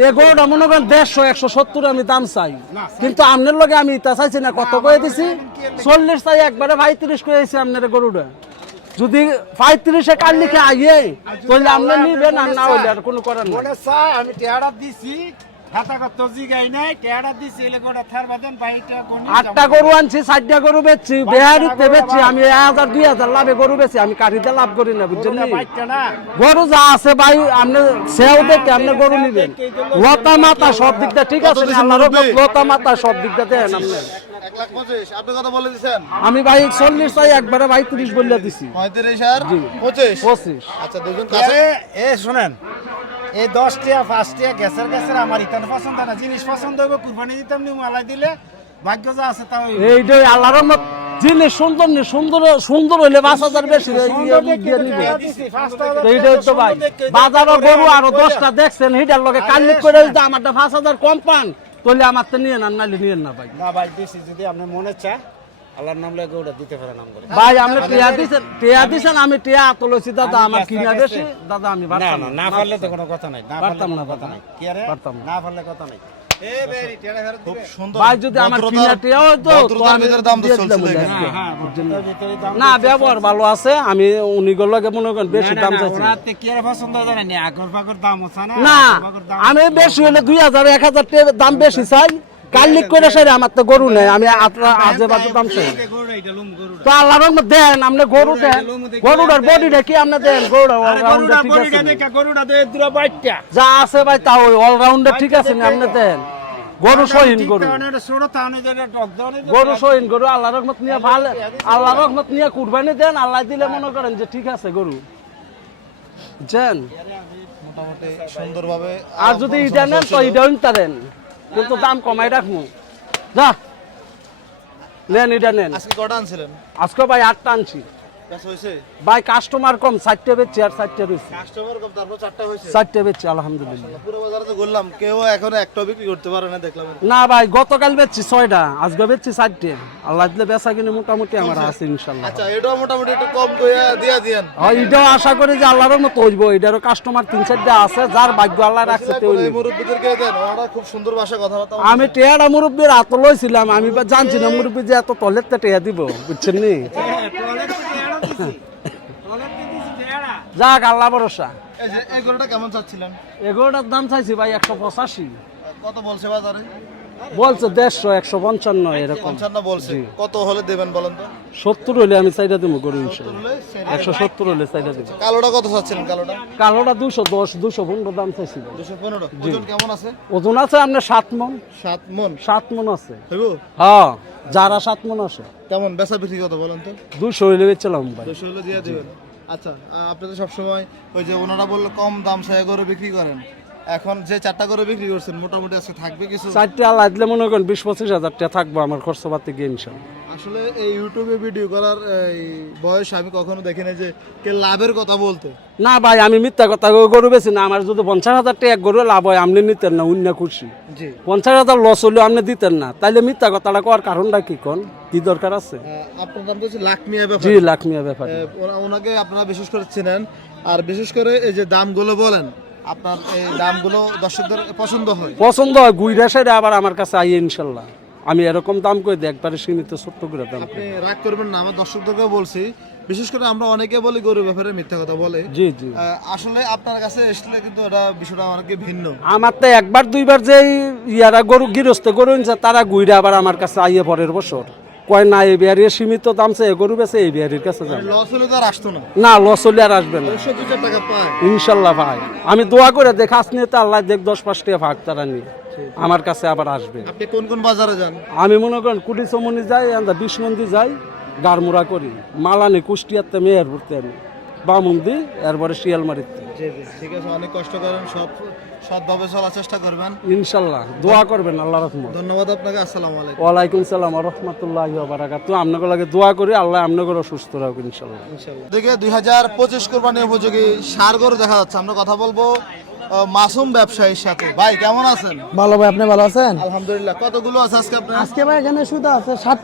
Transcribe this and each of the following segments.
এগোটা মনে করেন দেড়শো একশো সত্তর আমি দাম চাই কিন্তু আপনার লগে আমি তা চাইছি না কত করে দিছি চল্লিশ চাই একবারে পঁয়ত্রিশ করে দিয়েছি আপনার গরুটা যদি পঁয়ত্রিশে কাল লিখে আইয়ে তাহলে আপনি নিবেন আর না হইলে আর কোনো করার নেই আমি দিছি আটটা গরু আনছি ষাটটা গরু বেচছি বেহারিতে বেচছি আমি এক হাজার দুই হাজার লাভে গরু বেচছি আমি কাঠিতে লাভ করি না বুঝছেন নি? বাইটা না। গরু যা আছে ভাই আপনি সেও দেখে আপনি গরু নিবেন। লতা মাতা সব দিকটা ঠিক আছে লতা মাতা সব দিকটা দেন আপনি এক লাখ পঁচিশ আপনি কত বলে দিচ্ছেন আমি ভাই চল্লিশ চাই একবারে ভাই তিরিশ বললে দিছি। পঁয়ত্রিশ আর পঁচিশ? পঁচিশ। আচ্ছা দুজন এ শুনেন এই দশ টিয়া পাঁচ টিয়া গ্যাসের গ্যাসের আমার ইতান পছন্দ না জিনিস পছন্দ হইব কুরবানি দিতাম নি মালাই দিলে ভাগ্য যা আছে তা হইব। এইটাই আল্লাহর রহমত। জিনিস সুন্দর নি সুন্দর সুন্দর হইলে পাঁচ হাজার বেশি এইটাই তো ভাই বাজারও গরু আরও দশটা দেখছেন হিটার লগে কাল্লিক করে আমারটা পাঁচ হাজার কম পান তাহলে আমার তো নিয়ে না নাইলে নিয়ে না ভাই। না ভাই বেশি যদি আপনি মনে চায় আল্লাহর নাম লেগে ওটা দিতে পারে নাম করে। ভাই আপনি টিয়া দিছেন টিয়া দিছেন আমি টিয়া তুলেছি দাদা আমার কিনা বেশি দাদা আমি না পারতাম না না পারলে তো কোনো কথা নাই না পারতাম না কথা নাই। কি আরে? পারতাম না। না পারলে কথা নাই। খুব সুন্দর। ভাই যদি আমার কিনা টিয়া হতো তো আমি দাম তো চলছিল দিতাম এখানে। আজকে। হ্যাঁ হ্যাঁ না ব্যবহার ভালো আছে আমি উনি মনে করেন বেশি দাম না, চাইছি না। আমি বেশি হলে দুই হাজার এক হাজার দাম বেশি চাই। কাল্লিক করে সারি আমার তো গরু নেই আমি আপনার আজে বাজে দাম চাই তো আল্লাহর রহমত দেন আপনি গরু দেন। গরুটার বডিটা কি আপনি দেন গরুটা অলরাউন্ডার ঠিক আছে দেখা গরুড়া দে দুরা বাইটটা যা আছে ভাই তা ওই অলরাউন্ডার ঠিক আছে না আপনি দেন। গরু সহিন গরু। গরু সহিন গরু আল্লাহ রহমত নিয়ে ভালো আল্লাহ রহমত নিয়ে কুরবানি দেন আল্লাহ দিলে মনে করেন যে ঠিক আছে গরু। বুঝছেন মোটামুটি সুন্দরভাবে আর যদি এটা নেন তো এটা তারেন কিন্তু দাম কমাই রাখব যা। নেন এটা নেন আজকে কটা আনছিলেন? আজকে ভাই আটটা আনছি। ভাই কাস্টমার কম চারটে বেচছি আর চারটে রয়েছে। কাস্টমার কম তারপর চারটা হয়েছে। চারটে বেচছি আলহামদুলিল্লাহ। পুরো বাজারে তো ঘুরলাম। কেউ এখনও একটা বিক্রি করতে পারে না দেখলাম। না ভাই গতকাল বেচছি ছয়টা আজকে বেচছি চারটে। আল্লাহ দিলে বেচা কিনে মোটামুটি আমার আছে ইনশাল্লাহ। আচ্ছা এটাও মোটামুটি একটু কম করে দিয়ে দিয়েন। হয় এটাও আশা করি যে আল্লাহর মতো হইব। এটারও কাস্টমার তিন চারটা আছে যার ভাগ্য আল্লাহ রাখছে তেও মুরব্বীদেরকে দেন? ওরা খুব সুন্দর কথাবার্তা। আমি টেয়ারা মুরব্বীর হাত লইছিলাম আমি জানছি না মুরব্বী যে এত তলের টেয়া দিব বুঝছেন নি? যাক আল্লাহ ভরসা। এই যে গরুটা কেমন চাচ্ছিলেন? এগুলোটার দাম চাইছি ভাই একশো পঁচাশি। কত বলছে বাজারে? বলছে দেড়শো একশো পঞ্চান্ন এরকম। পঞ্চান্ন বলছে। কত হলে দেবেন বলেন তো? সত্তর হলে আমি চাইটা দেবো গরু হলে একশো সত্তর হলে চাইটা দেবো। কালোটা কত চাচ্ছিলেন কালোটা? কালোটা দুশো দশ দুশো পনেরো দাম চাইছি। দুশো পনেরো। কেমন আছে? ওজন আছে আপনার সাত মন। সাত মন। সাত মন আছে। হ্যাঁ যারা সাত মন আছে। কেমন? বেচা বিক্রি কত বলেন তো? দুশো হইলে বেচলাম ভাই। দুশো হলে দিয়ে দিবেন। আচ্ছা আহ, আপনি তো সবসময় ওই যে ওনারা বলল কম দাম সে করে বিক্রি করেন। এখন যে চারটা করে বিক্রি করছেন মোটামুটি আজকে থাকবে কিছু? চারটে দিলে মনে করেন বিশ পঁচিশ হাজার টাকা থাকব আমার খরচ পাতি গিয়ে ইনশাল্লাহ। আসলে এই ইউটিউবে ভিডিও করার এই বয়স আমি কখনো দেখিনি যে কে লাভের কথা বলতে। না ভাই আমি মিথ্যা কথা গরু বেশি না। আমার যদি পঞ্চাশ হাজার টাকা গরু লাভ হয় আপনি নিতেন না অন্য খুশি। পঞ্চাশ হাজার লস হলেও আপনি দিতেন না। তাইলে মিথ্যা কথাটা করার কারণটা কি কোন? কি দরকার আছে? আপনার নাম হচ্ছে লাখমিয়া ব্যাপার। জি লাখ মিয়া ব্যাপার ওনাকে আপনারা বিশেষ করে চেনেন। আর বিশেষ করে এই যে দামগুলো বলেন আপনার এই দামগুলো দর্শকদের পছন্দ হয়? পছন্দ হয় গুইরা সাইডে আবার আমার কাছে আই ইনশাল্লাহ। আমি এরকম দাম করে দিই একবারে সীমিত ছোট্ট করে দাম আপনি রাগ করবেন না আমার দর্শকদেরকেও বলছি বিশেষ করে আমরা অনেকে বলি গরু ব্যাপারে মিথ্যা কথা বলে। জি জি। আসলে আপনার কাছে আসলে কিন্তু এটা বিষয়টা অনেকে ভিন্ন। আমার তো একবার দুইবার যে ইয়ারা গরু গৃহস্থ গরু তারা গুইরা আবার আমার কাছে আইয়ে পরের বছর। কয় না এই বিহারির সীমিত দাম সে গরু বেছে এই বিহারির কাছে যাবে। না। লস হলে আর আসবে না। ইনশাল্লাহ ভাই। আমি দোয়া করে দেখ আজ নিয়ে তো আল্লাহ দেখ দশ পাঁচ টাকা ভাগ তারা নিয়ে আমার কাছে আবার আসবে। আপনি কোন কোন বাজারে যান? আমি মনে করেন কুটি চমনি যাই আমরা বিষ্ণন্দি যাই গারমুড়া করি। মালানি কুষ্টিয়াতে মেয়ের ঘুরতে আমি। বামুন্দি এরপরে শিয়ালমারিতে। জি জি। ঠিক আছে অনেক কষ্ট করেন সৎ সৎভাবে চলার চেষ্টা করবেন। ইনশাল্লাহ দোয়া করবেন আল্লাহ রহমত। ধন্যবাদ আপনাকে আসসালামু আলাইকুম। ওয়ালাইকুম সালাম রহমতুল্লাহ বারাকাত আপনাকে লাগে দোয়া করি আল্লাহ আপনাকে সুস্থ রাখুন ইনশাল্লাহ। দেখে দুই হাজার পঁচিশ কোরবানি উপযোগী সার গরু দেখা যাচ্ছে। আমরা কথা বলব মাসুম ব্যবসায়ীর সাথে। ভাই কেমন আছেন? ভালো ভাই আপনি ভালো আছেন? আলহামদুলিল্লাহ। কতগুলো আছে আজকে আপনার? আজকে ভাই এখানে শুধু আছে সাত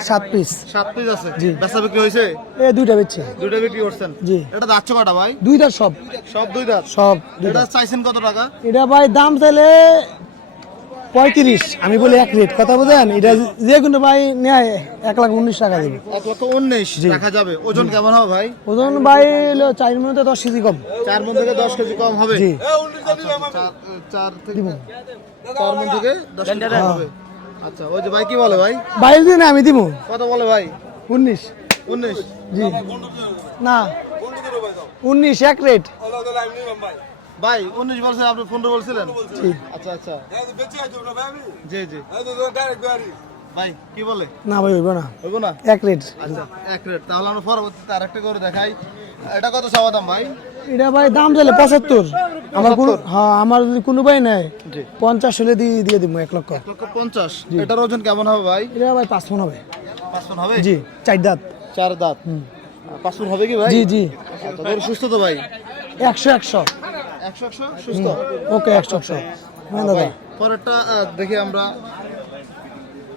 সাত পিস সাত পিস আছে। জি। বেচা বিক্রি হয়েছে? এ দুইটা বেচছে। দুইটা বিক্রি করছেন? জি। এটা যাচ্ছে কটা ভাই? দুইটা সব। সব দুই দাঁত? সব এটা চাইছেন কত টাকা? এটা ভাই দাম তাহলে পঁয়ত্রিশ। আমি বলি এক রেট। কথা বোঝেন? এটা যে কোনো ভাই নেয় এক লাখ উনিশ টাকা দেবে। এক লক্ষ উনিশ দেখা যাবে। ওজন কেমন হবে ভাই? ওজন ভাই চার মিনিটে দশ কেজি কম। চার মন থেকে দশ কেজি কম হবে? জি। চার- চার থেকে চার মন থেকে দশ কেজি কম হবে। আচ্ছা ওই যে ভাই কি বলে ভাই? বাইশ দিন আমি দিব কত বলে ভাই? উনিশ। উনিশ? জি। না। উনিশ এক রেট। ভাই। উনিশ বলছেন আপনি পনেরো বলছিলেন? আচ্ছা আচ্ছা। জি। জি ভাই কি বলে? না ভাই হইব না। হইব না? এক রেট। আচ্ছা এক রেট। তাহলে আমরা পরবর্তীতে আরেকটা করে দেখাই। এটা কত চাওয়া দাম ভাই? এটা ভাই দাম চাইলে পঁচাত্তর। আমার কোনো হ্যাঁ আমার যদি কোনো ভাই নেয় পঞ্চাশ হলে দিয়ে দিয়ে দিব এক লক্ষ। এক লক্ষ পঞ্চাশ। এটার ওজন কেমন হবে ভাই? এটা ভাই পাঁচ ফোন হবে। পাঁচ মণ হবে? জি চার দাঁত। চার দাঁত। পাঁচ মণ হবে কি ভাই? জি জি। আচ্ছা, সুস্থ তো ভাই? একশো একশো। একশো একশো? সুস্থ? ওকে একশো একশো। হ্যাঁ দাদা। পরেরটা দেখি আমরা।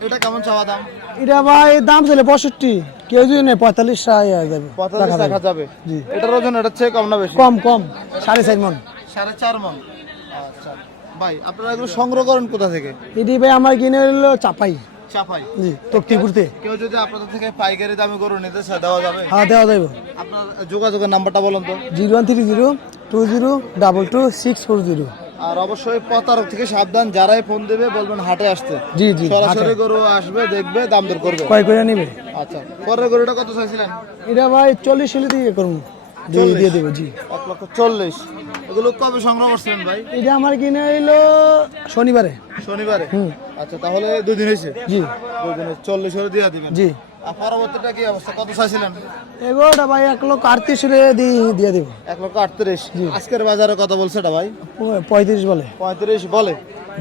এটা কেমন চাওয়া দাম? এটা ভাই দাম চাইলে পঁয়ষট্টি। কেউ যদি নেয় পঁয়তাল্লিশ টাকা যাবে পঁয়তাল্লিশ টাকা যাবে। জি। এটার ওজন চেয়ে কম না বেশি? কম কম সাড়ে চার মন। সাড়ে চার মন। আচ্ছা। ভাই আপনারা এগুলো সংগ্রহ করেন কোথা থেকে? এটি ভাই আমার কিনে হলো চাপাই। চাপাই? জি তক্তিপুরতে। কেউ যদি আপনাদের থেকে পাইকারি দামে গরু নিতে চায় দেওয়া যাবে? হ্যাঁ দেওয়া যাবে। আপনার যোগাযোগের নাম্বারটা বলুন তো। Zero one three zero two zero double two six four zero. আর অবশ্যই প্রতারক থেকে সাবধান যারাই ফোন দেবে বলবেন হাটে আসতে। জি জি। সরাসরি গরু আসবে দেখবে দাম দর করবে। কয় করে নিবে? আচ্ছা পরের গরুটা কত চাইছিলেন? এটা ভাই চল্লিশ হলে দিয়ে করব দিয়ে দিয়ে দেবো জি। এক লক্ষ চল্লিশ। এগুলো কবে সংগ্রহ করছিলেন ভাই? এটা আমার কিনে হইল শনিবারে। শনিবারে? হুম। আচ্ছা তাহলে দুই দিন হয়েছে? জি। দুই দিনে চল্লিশ হলে দিয়ে দিবেন। জি। পরবর্তীটা কি অবস্থা? কত চাইছিলেন? এগারোটা ভাই এক লক্ষ আটত্রিশ দিয়ে দিয়ে দেবো। এক লক্ষ আটত্রিশ। আজকের বাজারে কত বলছে এটা ভাই? পঁয়ত্রিশ বলে। পঁয়ত্রিশ বলে?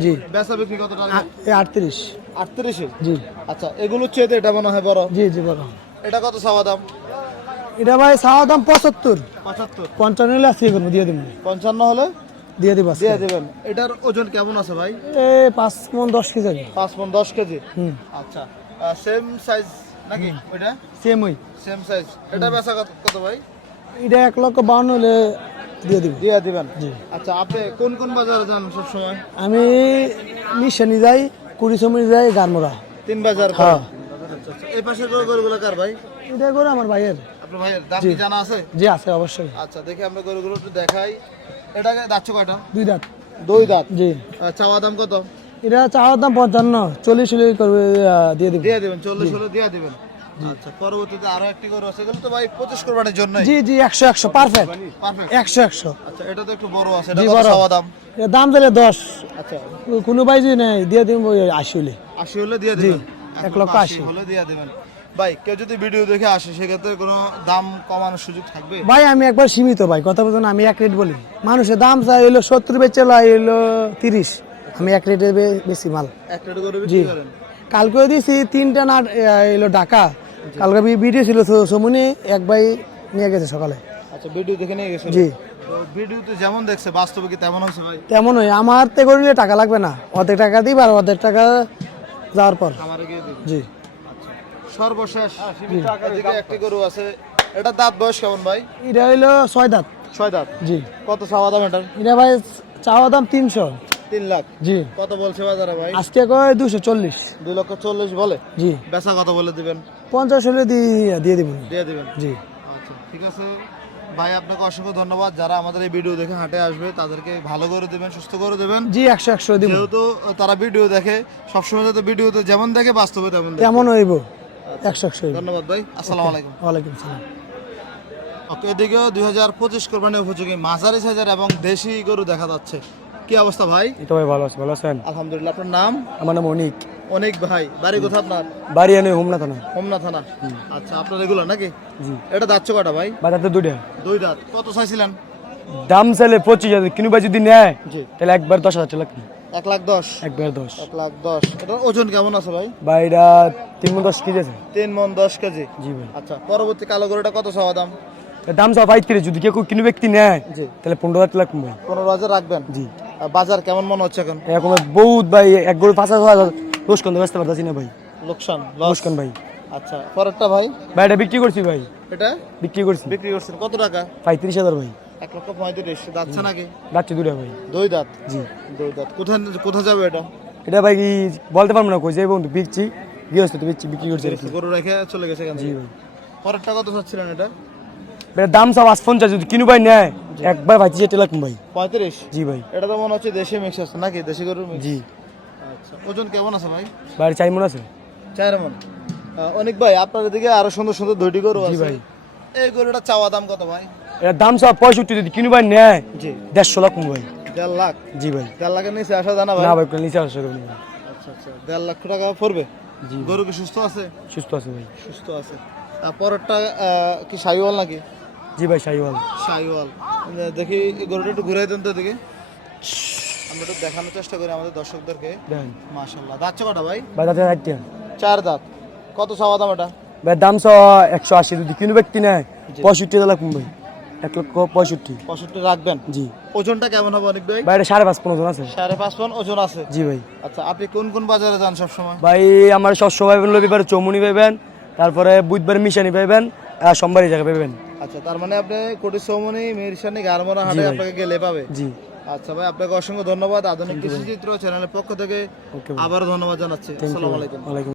জি। বেচা বিক্রি কত টাকা? আটত্রিশ। আটত্রিশে? জি। আচ্ছা এগুলো চেয়ে এটা মনে হয় বড়। জি জি বলো এটা কত চাওয়া দাম? এটা ভাই চাওয়া দাম পঁচাত্তর। পঁচাত্তর। পঞ্চান্ন হলে আসি করব দিয়ে দেবো। পঞ্চান্ন হলে? দিয়ে দিব। দিয়ে দেবেন। এটার ওজন কেমন আছে ভাই? এ পাঁচ মন দশ কেজি। পাঁচ মন দশ কেজি? হুম। আচ্ছা সেম সাইজ নাকি? ওইটা? সেম ওই। সেম সাইজ এটা বেচা কত কত ভাই? এটা এক লক্ষ বাউন্ন হলে দিয়ে দিব দিয়ে দিবেন? আচ্ছা আপনি কোন কোন বাজারে যান সব সময় আমি নিশানি যাই কুড়িসমনি যাই গানমোড়া। তিন বাজার হ্যাঁ। আচ্ছা এই পাশে গরু গরুগুলো কার ভাই? এটা করে আমার ভাইয়ের। আপনার ভাইয়ের? দাম কি জানা আছে? জি আছে অবশ্যই। আচ্ছা দেখি আমরা গরুগুলো একটু দেখাই। এটাকে দাচ্ছ কয়টা? দুই দাঁত। দুই দাঁত? জি। চাওয়া দাম কত? এটা চাওয়ার দাম পঞ্চান্ন। চল্লিশ হলে করবে দিয়ে দিব দিয়ে দিবেন চল্লিশ হলে দিয়ে দিবেন। আচ্ছা পরবর্তীতে আরও একটি গরু আছে এগুলো তো ভাই কোরবানির জন্য জি জি পারফেক্ট পারফেক্ট আচ্ছা এটা তো একটু বড় আছে এটা কত বড়। দাম? এর দাম দিলে দশ। আচ্ছা। কোনো ভাই নেই দিয়ে হলে। আশি হলে দিয়ে দিবেন? লক্ষ আশি। হলে দিয়ে দিবেন। ভাই কেউ যদি ভিডিও দেখে আসে সেক্ষেত্রে কোনো দাম কমানোর সুযোগ থাকবে? ভাই আমি একবার সীমিত ভাই কথা বলছেন আমি এক রেট বলি। মানুষের দাম চাই হইল সত্তর বেচে লাই তিরিশ। আমি এক রেটে বেশি মাল। জি বিক্রি করেন? কালকে দিয়েছি তিনটা না এলো ডাকা কালকে ভিডিও ছিল তো সমুনি এক ভাই নিয়ে গেছে সকালে। আচ্ছা ভিডিও দেখে নিয়ে গেছেন জি। ভিডিওতে যেমন দেখছে বাস্তবে কি তেমন হয়েছে ভাই? তেমনই আমার তে করলে টাকা লাগবে না। অর্ধেক টাকা দিই আর অর্ধেক টাকা যাওয়ার পর। আমারে গিয়ে দিন জি। সর্বশেষ। এদিকে একটি গরু আছে। এটা দাঁত বয়স কেমন ভাই? এটা হইল ছয় দাঁত। ছয় দাঁত? জি। কত চাওয়া দাম এটা ভাই চাওয়া দাম তিনশো। তিন লাখ। জি। কত বলছে বাজারে ভাই? আজকে কয়? দুশো চল্লিশ। দুই লক্ষ চল্লিশ বলে? জি। বেচা কত বলে দিবেন? পঞ্চাশ হলে দিয়ে দিয়ে দিব। দিয়ে দিবেন? জি। আচ্ছা ঠিক আছে। ভাই আপনাকে অসংখ্য ধন্যবাদ। যারা আমাদের এই ভিডিও দেখে হাটে আসবে তাদেরকে ভালো করে দেবেন সুস্থ করে দেবেন। জি একশো একশো দিব। যেহেতু তারা ভিডিও দেখে সবসময় যাতে ভিডিওতে যেমন দেখে বাস্তবে তেমন তেমন হইব। একশো একশো ধন্যবাদ ভাই আসসালামু আলাইকুম। ওয়ালাইকুম সালাম। এদিকেও দুই হাজার পঁচিশ কোরবানি উপযোগী মাঝারি সাইজের এবং দেশি গরু দেখা যাচ্ছে। কি অবস্থা ভাই? এটা ভাই ভালো আছে ভালো আছেন? আলহামদুলিল্লাহ আপনার নাম? আমার নাম অনিক। অনেক ভাই বাড়ি কোথা আপনার? বাড়ি এনে হোমনা থানা। হোমনা থানা। আচ্ছা আপনার এগুলো নাকি? জি। এটা দাঁত কটা ভাই? বাজারতে দুইটা। দুই দাঁত। কত চাইছিলেন? দাম চাইলে পঁচিশ হাজার কিনুবা যদি নেয় জি। তাহলে একবার দশ হাজার টাকা লাগবে। এক লাখ দশ? একবার দশ। এক লাখ দশ। এটার ওজন কেমন আছে ভাই? বা এটা তিন মন দশ কেজি আছে। তিন মন দশ কেজি? জি ভাই। আচ্ছা পরবর্তী কালো গরুটা কত চাওয়া দাম? দাম সব পঁয়ত্রিশ যদি কেউ কিনু ব্যক্তি নেয় জি। তাহলে পনেরো হাজার টাকা লাগবে। ভাই পনেরো হাজার রাখবেন? জি। বাজার কেমন মনে হচ্ছে এখন? এরকম বহুত ভাই এক গরু পাঁচ হাজার রোজ কোন ব্যস্ত পারতাছি না ভাই। লোকসান কোন ভাই। আচ্ছা পরেরটা ভাই? ভাই এটা বিক্রি করছি ভাই। এটা? বিক্রি করছি। বিক্রি করছেন কত টাকা? পঁয়ত্রিশ হাজার ভাই। এক লক্ষ পঁয়ত্রিশ। যাচ্ছে নাকি? যাচ্ছে দুটা ভাই। দুই দাঁত? জি। দুই দাঁত। কোথায় কোথায় যাবে এটা? এটা ভাই বলতে পারব না কই যাই বন্ধু বিকছি। গৃহস্থ তো বিকছি বিক্রি করছি। গরু রেখে চলে গেছে এখান জি ভাই। পরেরটা কত চাচ্ছিলেন এটা? এটার দাম সব আজ পঞ্চাশ যদি কিনু ভাই নেয় একবার ভাই চেটে লাগুন ভাই? পঁয়ত্রিশ? জি ভাই। এটা তো মনে হচ্ছে দেশি মিক্স আছে নাকি? দেশি গরুর জি। আচ্ছা ওজন কেমন আছে ভাই? ভাই চাই মনে আছে? চার মন। অনেক ভাই আপনার এদিকে আরও সুন্দর সুন্দর দুইটি গরু জি আছে। ভাই। এই গরুটা চাওয়া দাম কত ভাই? এটার দাম সব পঁয়ষট্টি যদি কিনু ভাই নেয় জি। দেড়শো লাখ ভাই? দেড় লাখ? জি ভাই। দেড় লাখের নিচে আসা জানা ভাই? না ভাই নিচে আসা যাবে না। আচ্ছা আচ্ছা দেড় লাখ টাকা পড়বে? জি। গরু কি সুস্থ আছে? সুস্থ আছে ভাই। সুস্থ আছে। তারপরেরটা আহ, কি সাইওয়াল নাকি? জি ভাই শাহিওয়াল সাইওয়াল। দেখি গরুটা একটু ঘুরে দেন তো দেখি আমরা একটু দেখানোর চেষ্টা করি আমাদের দর্শকদেরকে। মাশাল্লাহ দাচ্ছে কটা ভাই? ভাই দাঁতে ষাটটা চার দাঁত। কত চাওয়া দাম এটা? ভাই দাম সব একশো আশি যদি কিনু ব্যক্তি নেয় পঁয়ষট্টি হাজার ভাই এক লক্ষ পঁয়ষট্টি। পঁয়ষট্টি রাখবেন? জি। ওজনটা কেমন হবে অনেক ভাই? ভাই এটা সাড়ে পাঁচ পনেরো আছে। সাড়ে পাঁচ পন ওজন আছে। জি ভাই। আচ্ছা আপনি কোন কোন বাজারে যান সব সময় ভাই আমার সব সময় রবিবার চৌমুনি পাইবেন তারপরে বুধবার মিশানি পাইবেন আর সোমবারই জায়গা পাইবেন আচ্ছা তার মানে আপনি কোটি সৌমনি মিরসানি গারমোনা হাটে আপনাকে গেলে পাবে। জি। আচ্ছা ভাই আপনাকে অসংখ্য ধন্যবাদ। আধুনিক কৃষি চিত্র চ্যানেলের পক্ষ থেকে আবার ধন্যবাদ জানাচ্ছি। আসসালামু আলাইকুম।